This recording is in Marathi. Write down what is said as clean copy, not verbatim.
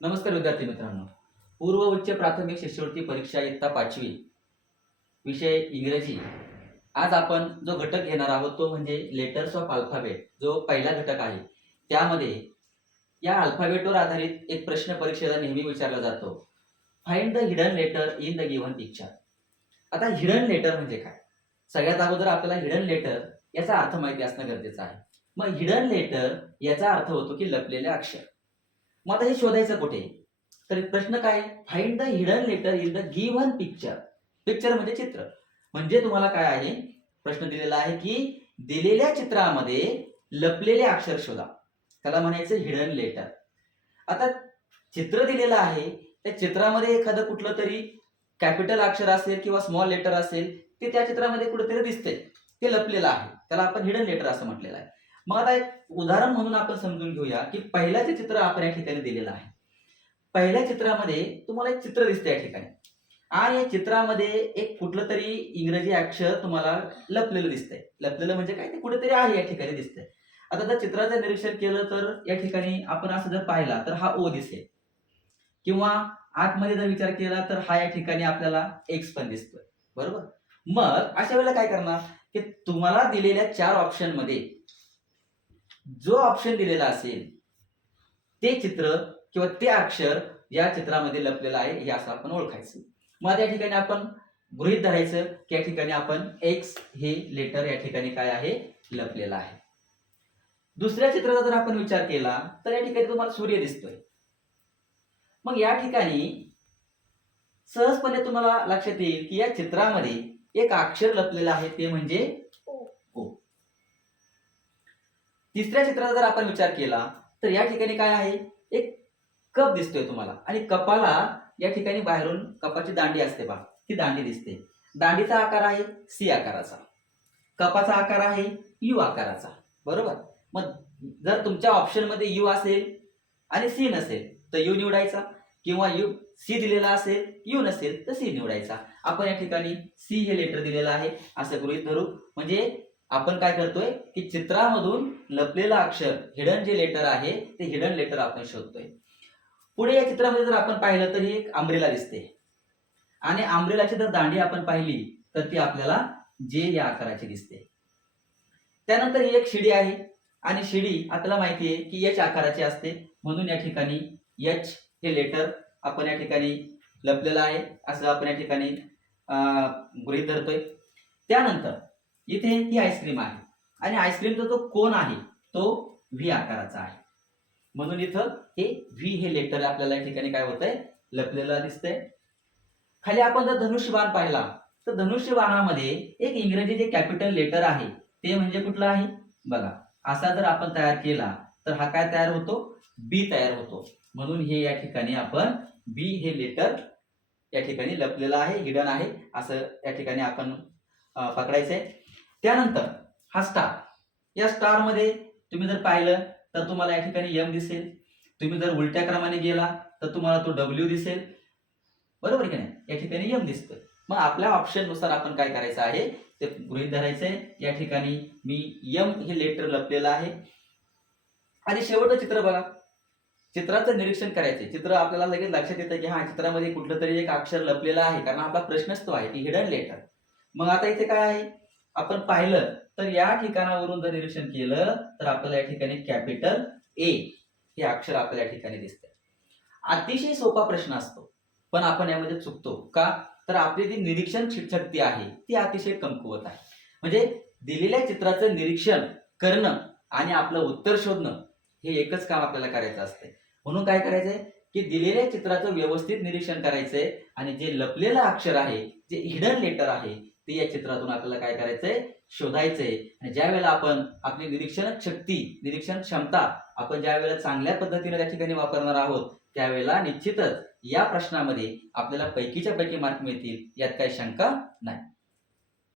नमस्कार विद्यार्थी मित्रांनो. पूर्व उच्च प्राथमिक शिष्यवृत्ती परीक्षा इयत्ता 5वी विषय इंग्रजी. आज आपण जो घटक घेणार आहोत तो म्हणजे लेटर्स ऑफ अल्फाबेट, जो पहिला घटक आहे. त्यामध्ये या अल्फाबेटवर आधारित एक प्रश्न परीक्षेला नेहमी विचारला जातो. Find the hidden letter in the given picture. आता हिडन लेटर म्हणजे काय? सगळ्यात अगोदर आपल्याला हिडन लेटर याचा अर्थ माहिती असणं गरजेचं आहे. मग हिडन लेटर याचा अर्थ होतो की लपलेले अक्षर. मग आता हे शोधायचं कुठे? तर प्रश्न काय? Find the hidden letter in the given picture. Picture म्हणजे चित्र. म्हणजे तुम्हाला काय आहे? प्रश्न दिलेला आहे की दिलेल्या चित्रामध्ये लपलेले अक्षर शोधा. त्याला म्हणायचं हिडन लेटर. आता चित्र दिलेलं आहे, त्या चित्रामध्ये एखादं कुठलं तरी कॅपिटल अक्षर असेल किंवा स्मॉल लेटर असेल, ते त्या चित्रामध्ये कुठेतरी दिसतंय, ते लपलेलं आहे. त्याला आपण हिडन लेटर असं म्हटलेलं आहे. मग आता एक उदाहरण म्हणून आपण समजून घेऊया की पहिल्याचे चित्र आपण या ठिकाणी दिलेलं आहे. पहिल्या चित्रामध्ये तुम्हाला एक चित्र दिसतंय या ठिकाणी आणि या चित्रामध्ये एक कुठलं तरी इंग्रजी अक्षर तुम्हाला लपलेलं दिसतंय. लपलेलं म्हणजे काय? ते कुठेतरी आहे या ठिकाणी दिसतंय. आता जर चित्राचं निरीक्षण केलं तर या ठिकाणी आपण असं जर पाहिला तर हा ओ दिसेल किंवा आतमध्ये जर विचार केला तर हा या ठिकाणी आपल्याला एक्स पण दिसतोय. बरोबर? मग अशा वेळेला काय करणार की तुम्हाला दिलेल्या 4 ऑप्शन मध्ये जो ऑप्शन दिलेला असेल ते चित्र किंवा ते अक्षर या चित्रामध्ये लपलेलं आहे हे असं आपण ओळखायचं. मग या ठिकाणी आपण गृहीत धरायचं की या ठिकाणी आपण एक्स हे लेटर या ठिकाणी काय आहे? लपलेलं आहे. दुसऱ्या चित्राचा जर आपण विचार केला तर या ठिकाणी तुम्हाला सूर्य दिसतोय. मग या ठिकाणी सहजपणे तुम्हाला लक्षात येईल की या चित्रामध्ये एक अक्षर लपलेलं आहे, ते म्हणजे ओ. तिसऱ्या चित्राचा जर आपण विचार केला तर या ठिकाणी काय आहे? एक कप दिसतोय तुम्हाला आणि कपाला या ठिकाणी बाहेरून कपाची दांडी असते पहा, ती दांडी दिसते. दांडीचा आकार आहे सी आकाराचा, कपाचा आकार आहे यू आकाराचा. बरोबर? मग जर तुमच्या ऑप्शन मध्ये यू असेल आणि सी नसेल तर यू निवडायचा, किंवा यू सी दिलेला असेल, यू नसेल तर सी निवडायचा. आपण या ठिकाणी सी हे लेटर दिलेलं आहे असं गृहीत धरू. म्हणजे आपण काय करतोय की चित्रामधून लपलेलं अक्षर, हिडन जे लेटर आहे ते हिडन लेटर आपण शोधतोय. पुढे या चित्रामध्ये जर आपण पाहिलं तर ही एक अम्ब्रेला दिसते आणि अम्ब्रेलाची जर दांडी आपण पाहिली तर ती आपल्याला जे या आकाराची दिसते. त्यानंतर ही एक शिडी आहे आणि शिडी आपल्याला माहिती आहे की एच आकाराची असते, म्हणून या ठिकाणी एच हे लेटर आपण या ठिकाणी लपलेलं आहे असं आपण या ठिकाणी गृहीत धरतोय. त्यानंतर इथे ही आईस्क्रीम आहे आणि आईस्क्रीमचा जो कोन आहे तो व्ही आकाराचा आहे, म्हणून इथं हे व्ही हे लेटर आपल्याला या ठिकाणी काय होतंय? लपलेलं दिसतंय. खाली आपण जर धनुष्यबाण पाहिला तर धनुष्यबाणामध्ये एक इंग्रजी जे कॅपिटल लेटर आहे ते म्हणजे कुठलं आहे? बघा, असा जर आपण तयार केला तर हा काय तयार होतो? बी तयार होतो. म्हणून हे या ठिकाणी आपण बी हे लेटर या ठिकाणी लपलेलं आहे, हिडन आहे असं या ठिकाणी आपण पकडायचंय. त्यानंतर हा स्टार, या स्टार मध्ये तुम्ही जर पाहिलं तर तुम्हाला या ठिकाणी एम दिसेल. तुम्ही जर उलट्या क्रमाने गेला तर तुम्हाला तो डब्ल्यू दिसेल. बरोबर की नाही? या ठिकाणी एम दिसतोय. मग आपल्या ऑप्शन नुसार आपण काय करायचं आहे ते गृहीत धरायचंय. या ठिकाणी मी एम हे लेटर लपलेलं आहे. आणि शेवटचं चित्र बघा, चित्राचं निरीक्षण करायचंय. चित्र आपल्याला लगेच लक्षात येतं की हा चित्रामध्ये कुठलं तरी एक अक्षर लपलेलं आहे, कारण आपला प्रश्नच तो आहे की हिडन लेटर. मग आता इथे काय आहे? आपण पाहिलं तर या ठिकाणावरून जर निरीक्षण केलं तर आपल्याला या ठिकाणी कॅपिटल ए हे अक्षर आपल्याला या ठिकाणी दिसतंय. अतिशय सोपा प्रश्न असतो, पण आपण यामध्ये चुकतो का? तर आपली जी निरीक्षण शक्ती आहे ती अतिशय कमकुवत आहे. म्हणजे दिलेल्या चित्राचं निरीक्षण करणं आणि आपलं उत्तर शोधणं हे एकच काम आपल्याला करायचं असते. म्हणून काय करायचंय की दिलेल्या चित्राचं व्यवस्थित निरीक्षण करायचंय आणि जे लपलेलं अक्षर आहे, जे हिडन लेटर आहे ते या चित्रातून आपल्याला काय करायचंय? शोधायचंय. आणि ज्या वेळेला आपण आपली निरीक्षण शक्ती, निरीक्षण क्षमता आपण ज्या वेळेला चांगल्या पद्धतीने त्या ठिकाणी वापरणार आहोत त्यावेळेला निश्चितच या प्रश्नामध्ये आपल्याला पैकीच्या पैकी मार्क मिळतील, यात काही शंका नाही.